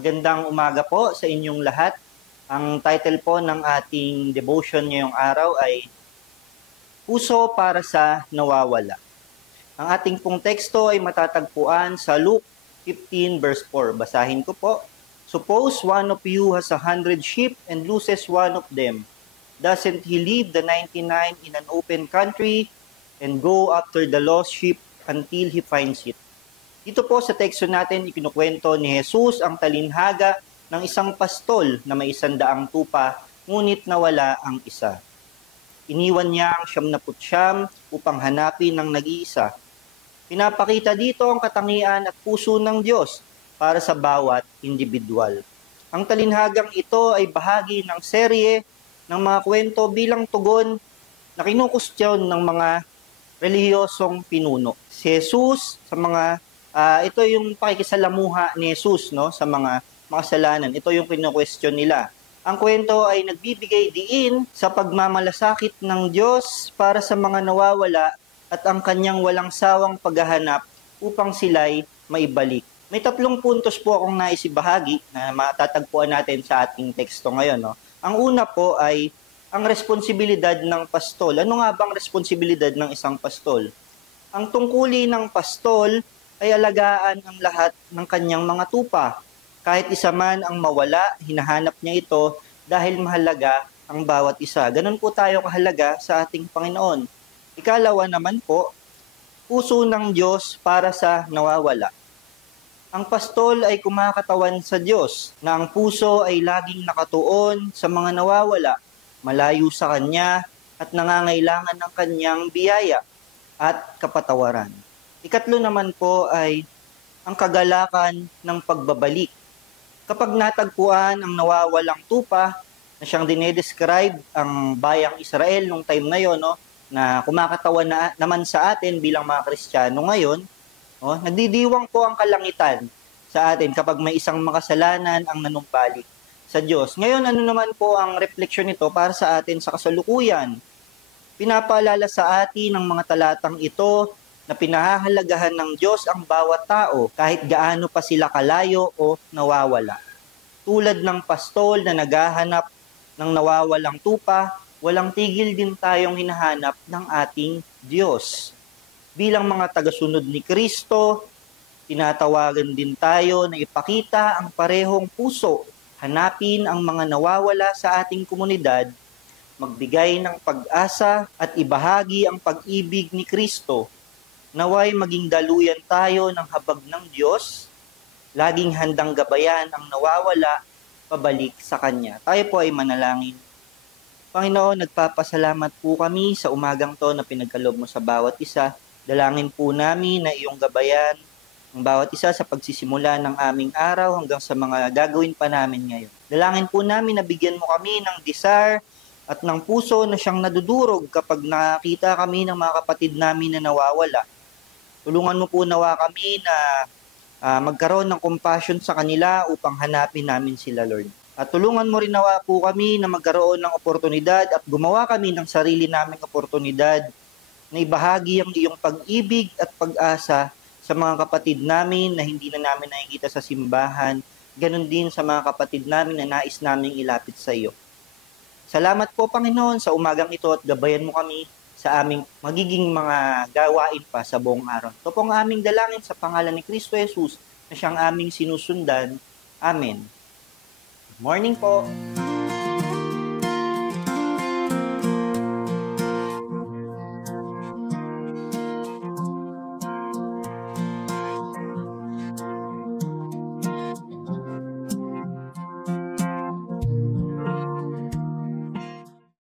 Magandang umaga po sa inyong lahat. Ang title po ng ating devotion ngayong araw ay Puso para sa Nawawala. Ang ating pong teksto ay matatagpuan sa Luke 15 verse 4. Basahin ko po. Suppose one of you has 100 sheep and loses one of them. Doesn't he leave the 99 in an open country and go after the lost sheep until he finds it? Dito po sa teksto natin, ikinukwento ni Jesus ang talinhaga ng isang pastol na may 100 tupa, ngunit nawala ang isa. Iniwan niya ang 99 upang hanapin ang nag-iisa. Pinapakita dito ang katangian at puso ng Diyos para sa bawat individual. Ang talinhagang ito ay bahagi ng serye ng mga kwento bilang tugon na kinukustyon ng mga relihiyosong pinuno. Si Jesus ito yung pakikisalamuha ni Jesus sa mga makasalanan. Ito yung kino-question nila. Ang kwento ay nagbibigay diin sa pagmamalasakit ng Diyos para sa mga nawawala at ang kanyang walang sawang paghahanap upang sila'y maibalik. May 3 puntos po akong naisibahagi na matatagpuan natin sa ating teksto ngayon. Ang una po ay ang responsibilidad ng pastol. Ano nga bang responsibilidad ng isang pastol? Ang tungkulin ng pastol ay alagaan ang lahat ng kanyang mga tupa. Kahit isa man ang mawala, hinahanap niya ito dahil mahalaga ang bawat isa. Ganun po tayo kahalaga sa ating Panginoon. Ikalawa naman po, puso ng Diyos para sa nawawala. Ang pastol ay kumakatawan sa Diyos na ang puso ay laging nakatuon sa mga nawawala, malayo sa Kanya at nangangailangan ng Kanyang biyaya at kapatawaran. Ikatlo naman po ay ang kagalakan ng pagbabalik. Kapag natagpuan ang nawawalang tupa na siyang dinedescribe ang bayang Israel nung time na yon, na kumakatawan naman sa atin bilang mga Kristiyano ngayon, nagdidiwang po ang kalangitan sa atin kapag may isang makasalanan ang nanumbalik sa Diyos. Ngayon, ano naman po ang refleksyon nito para sa atin sa kasalukuyan? Pinapaalala sa atin ng mga talatang ito na pinahahalagahan ng Diyos ang bawat tao kahit gaano pa sila kalayo o nawawala. Tulad ng pastol na naghahanap ng nawawalang tupa, walang tigil din tayong hinahanap ng ating Diyos. Bilang mga tagasunod ni Kristo, tinatawagan din tayo na ipakita ang parehong puso, hanapin ang mga nawawala sa ating komunidad, magbigay ng pag-asa at ibahagi ang pag-ibig ni Kristo. Naway maging daluyan tayo ng habag ng Diyos, laging handang gabayan ang nawawala, pabalik sa Kanya. Tayo po ay manalangin. Panginoon, nagpapasalamat po kami sa umagang to na pinagkaloob mo sa bawat isa. Dalangin po namin na iyong gabayan ang bawat isa sa pagsisimula ng aming araw hanggang sa mga gagawin pa namin ngayon. Dalangin po namin na bigyan mo kami ng desire at ng puso na siyang nadudurog kapag nakita kami ng mga kapatid namin na nawawala. Tulungan mo po nawa kami na magkaroon ng compassion sa kanila upang hanapin namin sila, Lord. At tulungan mo rin nawa po kami na magkaroon ng oportunidad at gumawa kami ng sarili naming oportunidad na ibahagi ang iyong pag-ibig at pag-asa sa mga kapatid namin na hindi na namin nakikita sa simbahan, ganun din sa mga kapatid namin na nais naming ilapit sa iyo. Salamat po, Panginoon, sa umagang ito at gabayan mo kami sa aming magiging mga gawain pa sa buong araw. Ito po ang aming dalangin sa pangalan ni Kristo Jesus na siyang aming sinusundan. Amen. Good morning po.